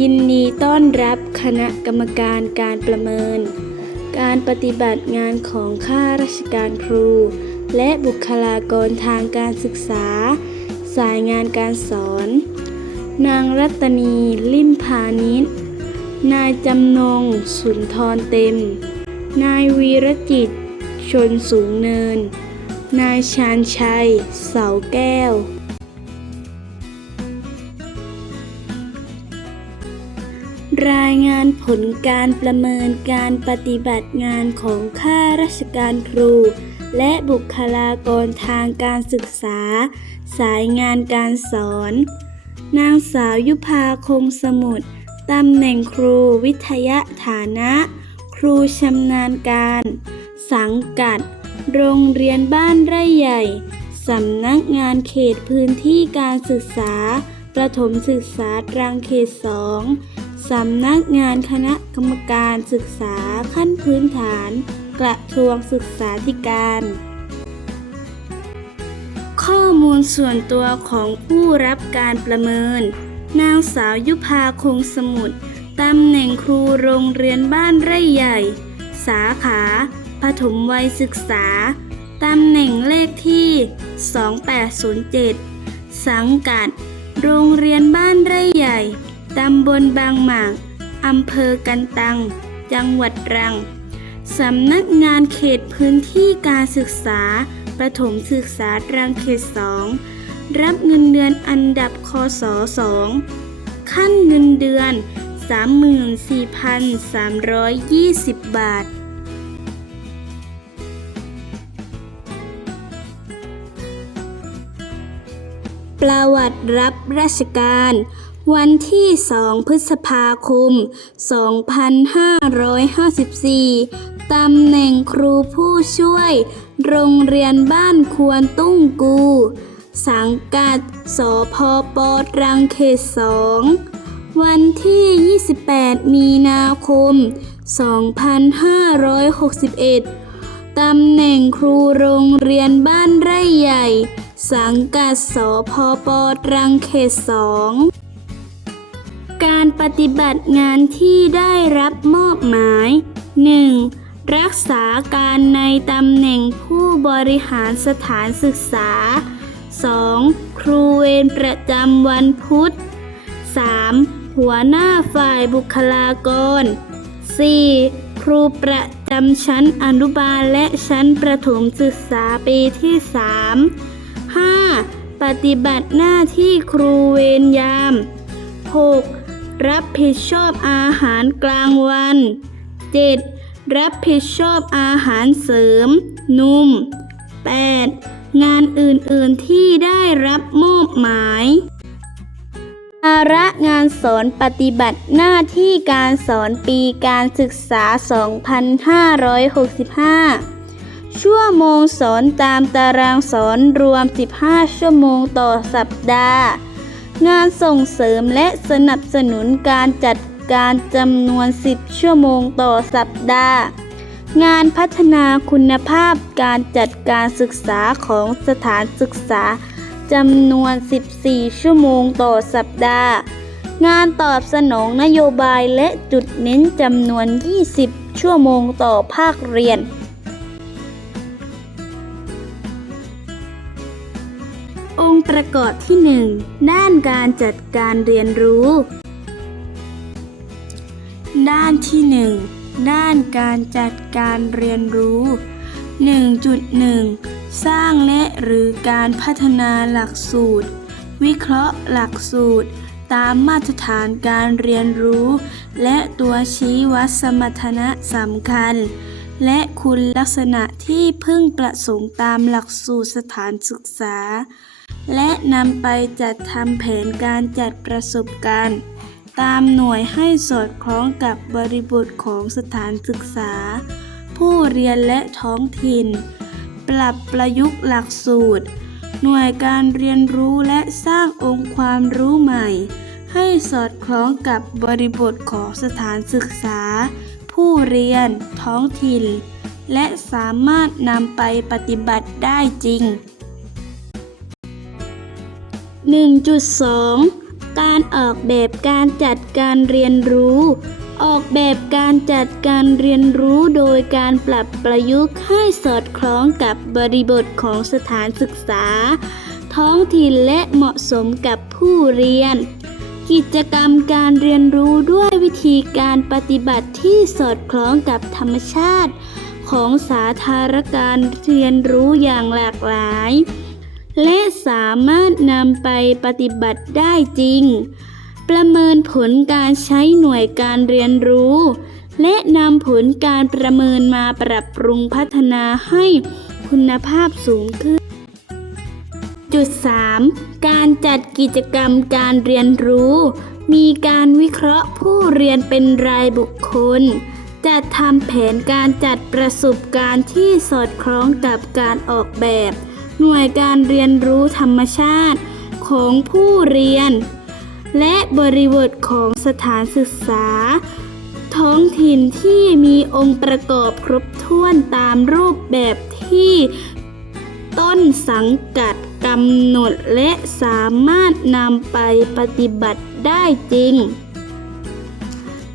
ยินดีต้อนรับคณะกรรมการการประเมิน การปฏิบัติงานของข้าราชการครู และบุคลากรทางการศึกษา สายงานการสอน นางรัตนีลิมพานิชนายจำนง สุนทรเต็ม นายวีรจิต ชนสูงเนิน นายชาญชัย เสาแก้ว รายงานผลการประเมินการปฏิบัติงานของข้าราชการครู และบุคลากรทางการศึกษา สายงานการสอน นางสาวยุพาคงสมุทรตำแหน่งครูวิทยาฐานะ ครูชำนาญการ สังกัด โรงเรียนบ้านไร่ใหญ่ สำนักงานเขตพื้นที่การศึกษา ประถมศึกษาตรังเขตสอง สำนักงานคณะกรรมการศึกษาขั้นพื้นฐาน กระทรวงศึกษาธิการ ข้อมูลส่วนตัวของผู้รับการประเมิน นางสาวยุพาคงสมุทรตำแหน่งครูโรงเรียนบ้านไร่ใหญ่ สาขาปฐมวัยศึกษา ตำแหน่งเลขที่ 2807 สังกัด โรงเรียนบ้านไร่ใหญ่ ตำบลบางหมาก อำเภอกันตัง จังหวัดรัง สำนักงานเขตพื้นที่การศึกษา ประถมศึกษาตรังเขตสอง รับเงินเดือนอันดับคศ2ขั้นเงินเดือน 34,320 บาทประวัติรับราชการ วันที่ 2 พฤษภาคม 2554 ตำแหน่งครูผู้ช่วย โรงเรียนบ้านควรตุ้งกู สังกัด สพปตรังเขตสองวันที่ 28 มีนาคม 2561 ตำแหน่งครูโรงเรียนบ้านไร่ใหญ่ สังกัดสพปตรังเขตสอง การปฏิบัติงานที่ได้รับมอบหมาย 1. รักษาการในตำแหน่งผู้บริหารสถานศึกษา 2. ครูเวรประจำวันพุธ 3. หัวหน้าฝ่ายบุคลากร 4. ครูประจำชั้นอนุบาลและชั้นประถมศึกษาปีที่ 3 5. ปฏิบัติหน้าที่ครูเวรยาม 6. รับผิดชอบอาหารกลางวัน 7. รับผิดชอบอาหารเสริม นุ่ม 8. งานอื่นๆที่ได้รับมอบหมายภาระงานสอนปฏิบัติหน้าที่การสอนปีการศึกษา 2565 ชั่วโมงสอนตามตารางสอนรวม 15 ชั่วโมงต่อสัปดาห์ งานส่งเสริมและสนับสนุนการจัดการจำนวน 10 ชั่วโมงต่อสัปดาห์ งานพัฒนาคุณภาพการจัดการศึกษาของสถานศึกษาจำนวน 14 ชั่วโมงต่อสัปดาห์ งานตอบสนองนโยบายและจุดเน้นจำนวน 20 ชั่วโมงต่อภาคเรียน ประกอบที่ 1 ด้านการจัดการเรียนรู้ ด้านที่ 1 ด้านการจัดการเรียนรู้ 1.1 สร้างและหรือการพัฒนาหลักสูตร วิเคราะห์หลักสูตร ตามมาตรฐานการเรียนรู้ และตัวชี้วัดสมรรถนะสำคัญและคุณลักษณะที่พึ่งประสงค์ตามหลักสูตรสถานศึกษา และนำไปจัดทำแผนการจัดประสบการณ์ ตามหน่วยให้สอดคล้องกับบริบทของสถานศึกษา ผู้เรียนและท้องถิ่น ปรับประยุกต์หลักสูตร หน่วยการเรียนรู้และสร้างองค์ความรู้ใหม่ ให้สอดคล้องกับบริบทของสถานศึกษา ผู้เรียนท้องถิ่น และสามารถนำไปปฏิบัติได้จริง 1.2 การออกแบบการจัดการเรียนรู้ ออกแบบการจัดการเรียนรู้โดยการปรับประยุกต์ให้สอดคล้องกับบริบทของสถานศึกษา ท้องถิ่นและเหมาะสมกับผู้เรียน กิจกรรมการเรียนรู้ด้วยวิธีการปฏิบัติที่สอดคล้องกับธรรมชาติ ของสาธารการเรียนรู้อย่างหลากหลาย และสามารถนำไปปฏิบัติได้จริง ประเมินผลการใช้หน่วยการเรียนรู้ และนำผลการประเมินมาปรับปรุงพัฒนาให้คุณภาพสูงขึ้น จุด 3. การจัดกิจกรรมการเรียนรู้ มีการวิเคราะห์ผู้เรียนเป็นรายบุคคลจัดทำแผนการจัดประสบการณ์ที่สอดคล้องกับการออกแบบ หน่วยการเรียนรู้ธรรมชาติของผู้เรียน และบริบทของสถานศึกษา ท้องถิ่นที่มีองค์ประกอบครบถ้วนตามรูปแบบที่ต้นสังกัดกำหนดและสามารถนำไปปฏิบัติได้จริง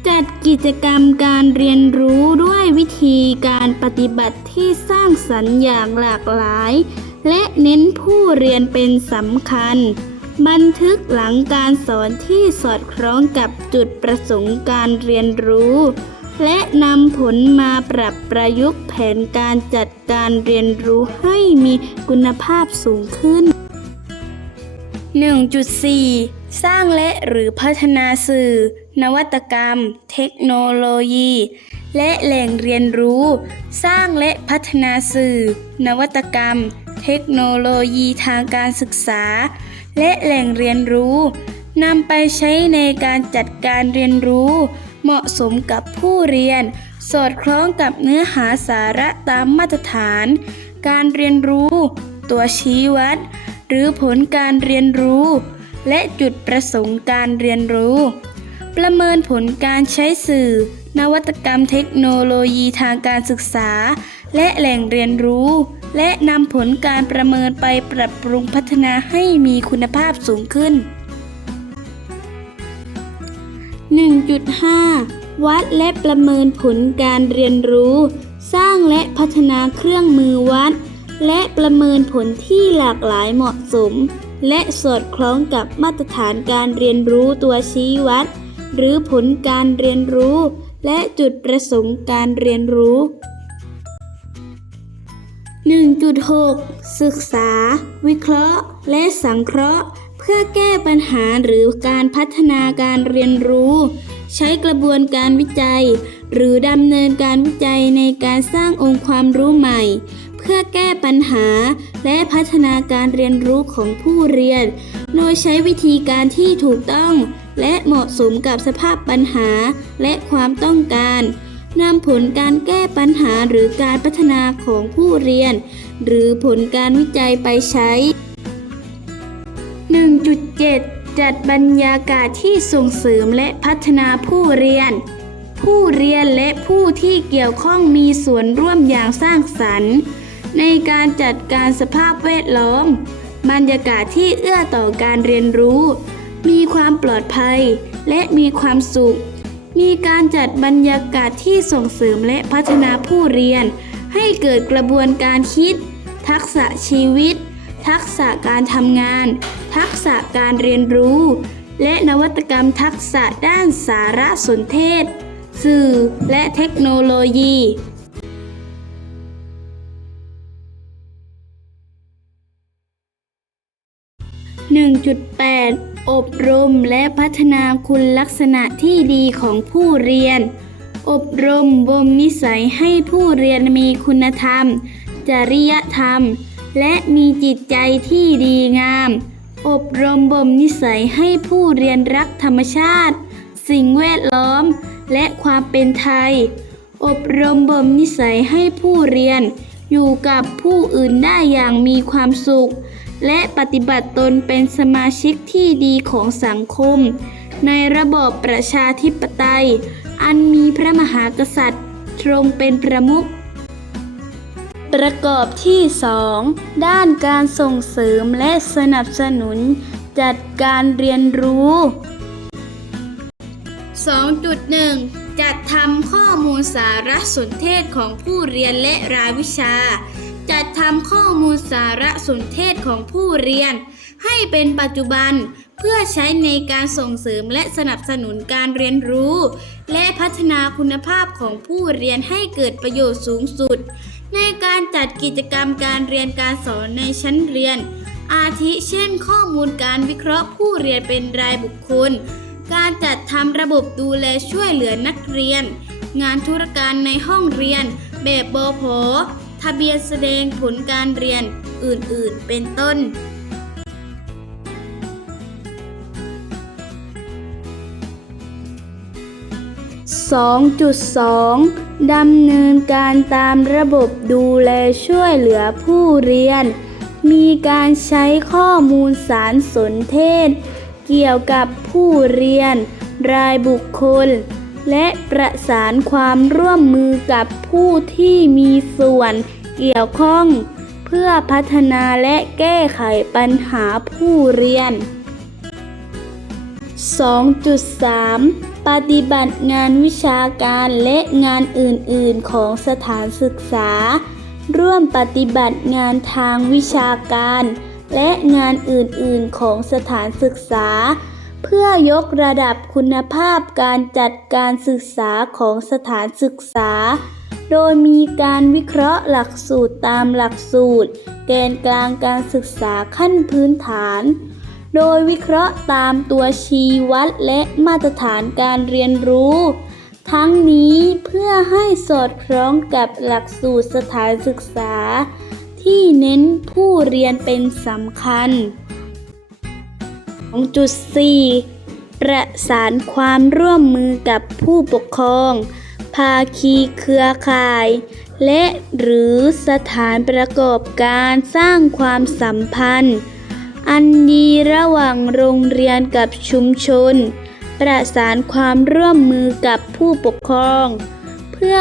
จัดกิจกรรมการเรียนรู้ด้วยวิธีการปฏิบัติที่สร้างสรรค์อย่างหลากหลาย และเน้นผู้เรียนเป็นสำคัญ บันทึกหลังการสอนที่สอดคล้องกับจุดประสงค์การเรียนรู้ และนำผลมาปรับประยุกต์แผนการจัดการเรียนรู้ให้มีคุณภาพสูงขึ้น 1.4 สร้างและหรือพัฒนาสื่อ นวัตกรรม เทคโนโลยี และแหล่งเรียนรู้ สร้างและพัฒนาสื่อ นวัตกรรม เทคโนโลยีทางการศึกษา และแหล่งเรียนรู้นำไปใช้ในการจัดการเรียนรู้ เหมาะสมกับผู้เรียน สอดคล้องกับเนื้อหาสาระตามมาตรฐาน การเรียนรู้ ตัวชี้วัด หรือผลการเรียนรู้ และจุดประสงค์การเรียนรู้ ประเมินผลการใช้สื่อ นวัตกรรมเทคโนโลยีทางการศึกษา และแหล่งเรียนรู้ และนำผลการประเมินไปปรับปรุงพัฒนาให้มีคุณภาพสูงขึ้น 1.5 วัดและประเมินผลการเรียนรู้ สร้างและพัฒนาเครื่องมือวัด และประเมินผลที่หลากหลายเหมาะสม และสอดคล้องกับมาตรฐานการเรียนรู้ตัวชี้วัด หรือผลการเรียนรู้ และจุดประสงค์การเรียนรู้ 1.6 ศึกษา วิเคราะห์ และสังเคราะห์ เพื่อแก้ปัญหาหรือการพัฒนาการเรียนรู้ ใช้กระบวนการวิจัย หรือดำเนินการวิจัยในการสร้างองค์ความรู้ใหม่ เพื่อแก้ปัญหา และพัฒนาการเรียนรู้ของผู้เรียน โดยใช้วิธีการที่ถูกต้อง และเหมาะสมกับสภาพปัญหาและความต้องการ นำผลการแก้ปัญหาหรือการพัฒนาของผู้เรียน หรือผลการวิจัยไปใช้ 1.7 จัดบรรยากาศที่ส่งเสริมและพัฒนาผู้เรียน ผู้เรียนและผู้ที่เกี่ยวข้องมีส่วนร่วมอย่างสร้างสรรค์ ในการจัดการสภาพแวดล้อม บรรยากาศที่เอื้อต่อการเรียนรู้ มีความปลอดภัย และมีความสุข มีการจัดบรรยากาศที่ส่งเสริมและพัฒนาผู้เรียน ให้เกิดกระบวนการคิด ทักษะชีวิต ทักษะการทำงาน ทักษะการเรียนรู้ และนวัตกรรมทักษะด้านสารสนเทศ สื่อและเทคโนโลยี1.8 อบรมและพัฒนาคุณลักษณะที่ดีของผู้เรียน อบรมบ่มนิสัยให้ผู้เรียนมีคุณธรรม จริยธรรม และมีจิตใจที่ดีงาม อบรมบ่มนิสัยให้ผู้เรียนรักธรรมชาติ สิ่งแวดล้อม และความเป็นไทย อบรมบ่มนิสัยให้ผู้เรียน อยู่กับผู้อื่นได้อย่างมีความสุข และปฏิบัติตนเป็นสมาชิกที่ดีของสังคม ในระบอบประชาธิปไตย อันมีพระมหากษัตริย์ทรงเป็นประมุขประกอบที่ 2 ด้านการส่งเสริมและสนับสนุน จัดการเรียนรู้ 2.1 จัดทำข้อมูลสารสนเทศของผู้เรียนและรายวิชา จัดทำข้อมูลสารสนเทศของผู้เรียน ให้เป็นปัจจุบันเพื่อใช้ในการส่งเสริมและสนับสนุนการเรียนรู้ และพัฒนาคุณภาพของผู้เรียนให้เกิดประโยชน์สูงสุด ในการจัดกิจกรรมการเรียนการสอนในชั้นเรียน อาทิเช่น ข้อมูลการวิเคราะห์ผู้เรียนเป็นรายบุคคล การจัดทำระบบดูแลช่วยเหลือนักเรียน งานธุรการในห้องเรียน แบบบพ ทะเบียนแสดงผลการเรียนอื่นๆ เป็นต้น 2.2 ดำเนินการตามระบบดูแลช่วยเหลือผู้เรียน มีการใช้ข้อมูลสารสนเทศ เกี่ยวกับผู้เรียน รายบุคคล และประสานความร่วมมือกับผู้ที่มีส่วนเกี่ยวข้อง เพื่อพัฒนาและแก้ไขปัญหาผู้เรียน 2.3 ปฏิบัติงานวิชาการและงานอื่น ๆ ของสถานศึกษา ร่วมปฏิบัติงานทางวิชาการ และงานอื่น ๆ ของสถานศึกษา เพื่อยกระดับคุณภาพการจัดการศึกษาของสถานศึกษา โดยมีการวิเคราะห์หลักสูตรตามหลักสูตรแกนกลางการศึกษาขั้นพื้นฐาน โดยวิเคราะห์ตามตัวชี้วัดและมาตรฐานการเรียนรู้ ทั้งนี้เพื่อให้สอดคล้องกับหลักสูตรสถานศึกษา ที่เน้นผู้เรียนเป็นสำคัญ 2.4 ประสานความร่วมมือกับผู้ปกครอง ภาคีเครือข่าย และหรือสถานประกอบการสร้างความสัมพันธ์ อันดีระหว่างโรงเรียนกับชุมชน ประสานความร่วมมือกับผู้ปกครอง เพื่อ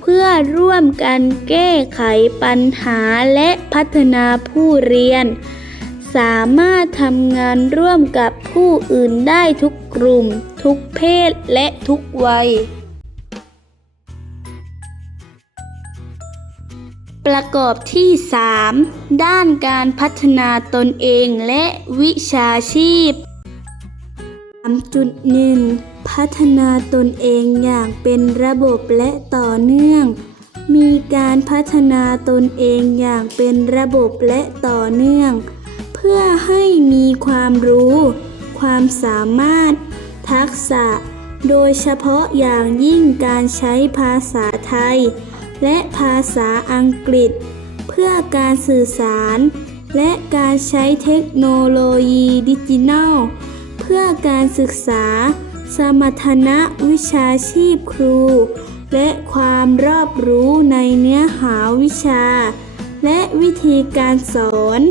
เพื่อร่วมกันแก้ไขปัญหาและพัฒนาผู้เรียน สามารถทำงานร่วมกับผู้อื่นได้ทุกกลุ่ม ทุกเพศและทุกวัย ประกอบที่ 3 ด้านการพัฒนาตนเองและวิชาชีพ 3.1 พัฒนาตนเองอย่างเป็นระบบและต่อเนื่องมีการพัฒนาตนเองอย่างเป็นระบบและต่อเนื่อง พื่อให้มีความรู้ ความสามารถ ทักษะ โดยเฉพาะอย่างยิ่งการใช้ภาษาไทย และภาษาอังกฤษ เพื่อการสื่อสาร และการใช้เทคโนโลยีดิจิทัล เพื่อการศึกษา สมรรถนะวิชาชีพครู และความรอบรู้ในเนื้อหาวิชา และวิธีการสอน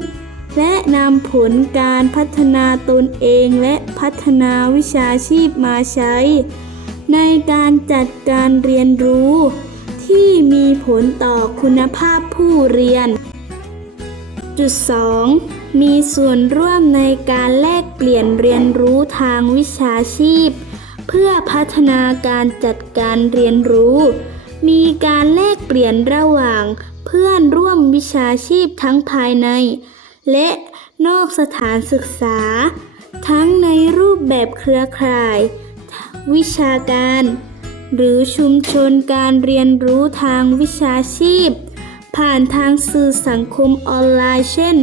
และนำผลการพัฒนาตนเองและพัฒนาวิชาชีพมาใช้ ในการจัดการเรียนรู้ ที่มีผลต่อคุณภาพผู้เรียน จุด 2. มีส่วนร่วมในการแลกเปลี่ยนเรียนรู้ทางวิชาชีพ เพื่อพัฒนาการจัดการเรียนรู้ มีการแลกเปลี่ยนระหว่างเพื่อนร่วมวิชาชีพทั้งภายใน และนอกสถานศึกษา ทั้งในรูปแบบเครือข่าย วิชาการ หรือชุมชนการเรียนรู้ทางวิชาชีพ ผ่านทางสื่อสังคมออนไลน์ เช่น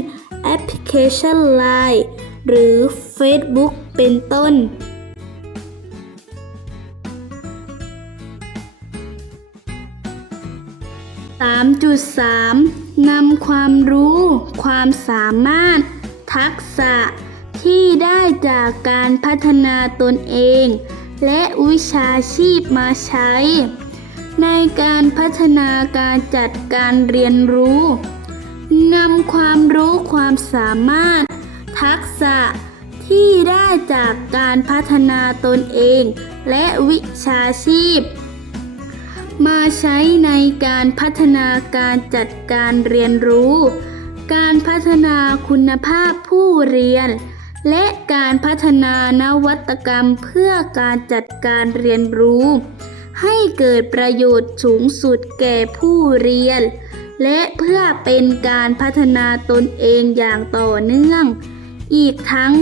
แอปพลิเคชัน Line หรือ Facebook เป็นต้น3.3 นำความรู้ ความสามารถ ทักษะ ที่ได้จากการพัฒนาตนเอง และวิชาชีพมาใช้ ในการพัฒนาการจัดการเรียนรู้นำความรู้ความสามารถ ทักษะ ที่ได้จากการพัฒนาตนเอง และวิชาชีพ มาใช้ในการพัฒนาการจัดการเรียนรู้ การพัฒนาคุณภาพผู้เรียน และการพัฒนานวัตกรรมเพื่อการจัดการเรียนรู้ ให้เกิดประโยชน์สูงสุดแก่ผู้เรียน และเพื่อเป็นการพัฒนาตนเองอย่างต่อเนื่อง อีกทั้ง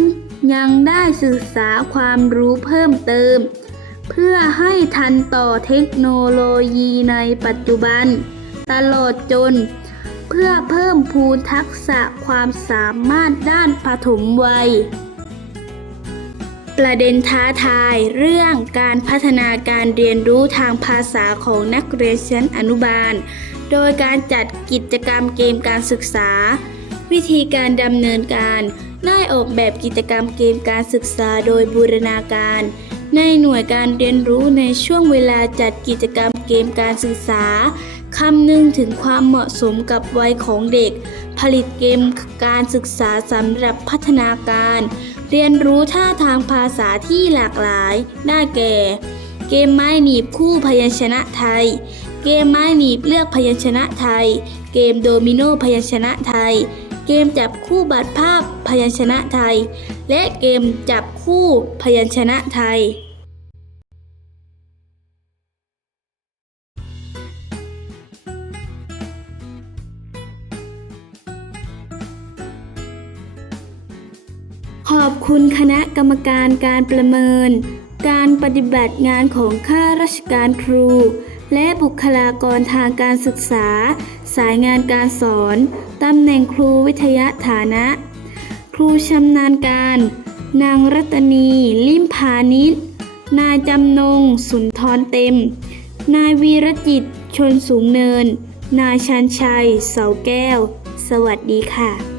ยังได้ศึกษาความรู้เพิ่มเติม เพื่อให้ทันต่อเทคโนโลยีในปัจจุบัน ตลอดจน เพื่อเพิ่มพูนทักษะความสามารถด้านปฐมวัย ประเด็นท้าทายเรื่องการพัฒนาการเรียนรู้ทางภาษาของนักเรียนชั้นอนุบาล โดยการจัดกิจกรรมเกมการศึกษา วิธีการดำเนินการได้ออกแบบกิจกรรมเกมการศึกษาโดยบูรณาการ ในหน่วยการเรียนรู้ในช่วงเวลาจัดกิจกรรมเกมการศึกษาคำนึงถึงความเหมาะสมกับวัยของเด็ก ผลิตเกมการศึกษาสำหรับพัฒนาการ เรียนรู้ท่าทางภาษาที่หลากหลาย ได้แก่ เกมไม้หนีบคู่พยัญชนะไทย เกมไม้หนีบเลือกพยัญชนะไทย เกมโดมิโนพยัญชนะไทย เกมจับคู่บัตรภาพพยัญชนะไทย และเกมจับคู่พยัญชนะไทย ขอบคุณคณะกรรมการการประเมิน การปฏิบัติงานของข้าราชการครู และบุคลากรทางการศึกษา สายงานการสอน ตำแหน่งครูวิทยาฐานะ ครูชำนาญการ นางรัตนี ลิมพานิชนายจำนง สุนทรเต็ม นายวีรจิต ชนสูงเนิน นายชันชัย เสาแก้ว สวัสดีค่ะ